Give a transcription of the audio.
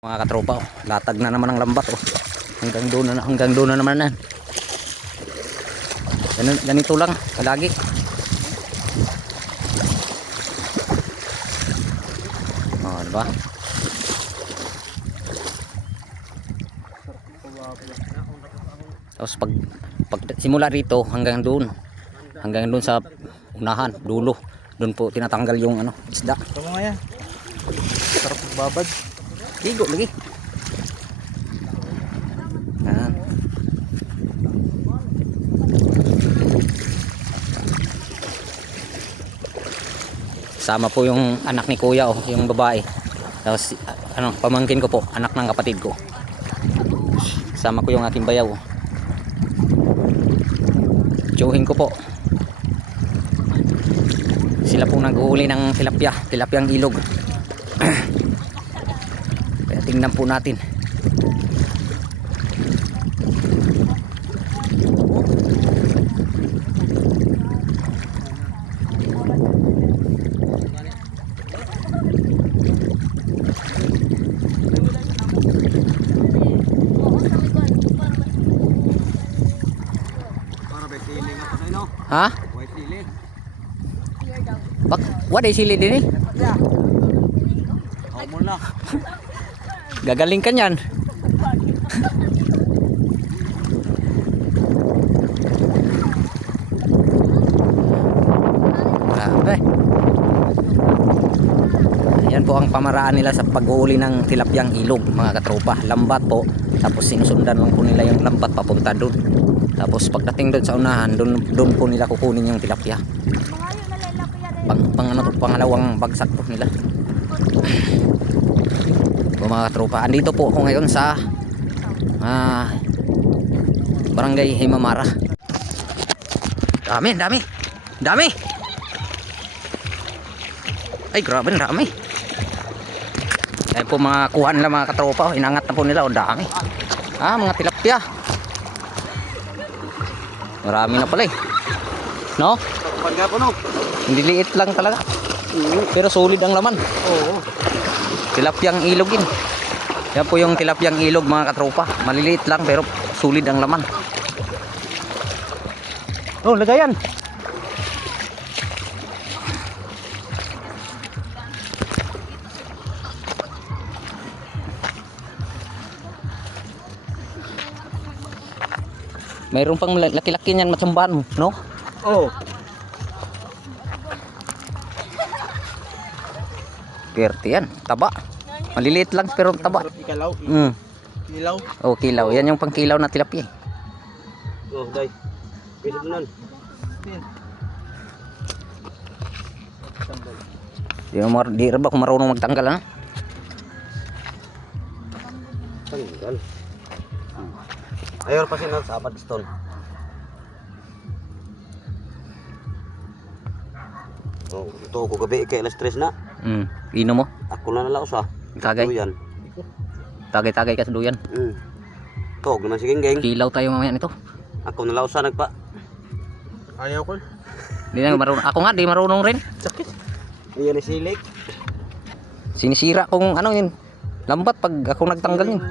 Mga katropa, oh, latag na naman ang lambat, oh. Hanggang doon na naman yan. Ganito lang palagi. Oh, diba? Tapos pag simula rito hanggang doon sa unahan, dulo, doon po tinatanggal yung isda. Ito mga yan. Sarap babad. Ligo lagi. Yan. Sama po yung anak ni kuya, oh, yung babae. Tapos pamangkin ko po, anak ng kapatid ko. Sama ko yung aking bayaw. Tiyuhin ko po. Sila po nag-uuli ng tilapyang ilog. Kaya tingnan po natin. Ha? White lily. What is sili din eh? Yeah. Ako muna. Gagaling ka niyan. Grabe. Ayan po ang pamaraan nila sa pag-uuli ng tilapyang ilog, mga katropa. Lambat po. Tapos sinusundan lang po nila yung lambat papunta doon. Tapos pagdating doon sa unahan, doon po nila kukunin yung tilapia. Pangalawang bagsak po nila. So, mga katropa, andito po ako ngayon sa Barangay Himamara. Dami. Ay, grabe, dami. Ayan po mga kuha nila, mga katropa. Inangat na po nila, dami. Mga tilapia. Marami na pala eh. No? Pagka po no. Hindi liit lang talaga. Pero solid ang laman. Oo. Tilapyang ilog yun. Yan po yung tilapyang ilog, mga katropa. Maliliit lang pero solid ang laman. Oh, lagayan. Mayroon pang laki-laki niyan, matsambahan, no? Oo. Perti yan, taba. Maliliit lang pero taba. Kilaw. Kilaw. Oh, kilaw. Yan yung pangkilaw na tilapia. Oh, day. Pwede doon. Di ba kung marunong magtanggal, ha? Tanggal. Ayaw pa siya sa abad stone. Oh, ito ko gabi kay alas 3 na. Ino mo? Ako na nalaos ah. Tagay. Duyan. Tagay ka sa duyan. Tog naman si Genggeng. Kilaw tayo mamaya nito. Ako nalaos ah nagpa. Ayaw ko. Di na marunong. Ako nga, di marunong rin. Sakit. Iyan ni silik. Sinisira kung yun. Lambat pag ako nagtanggal yun.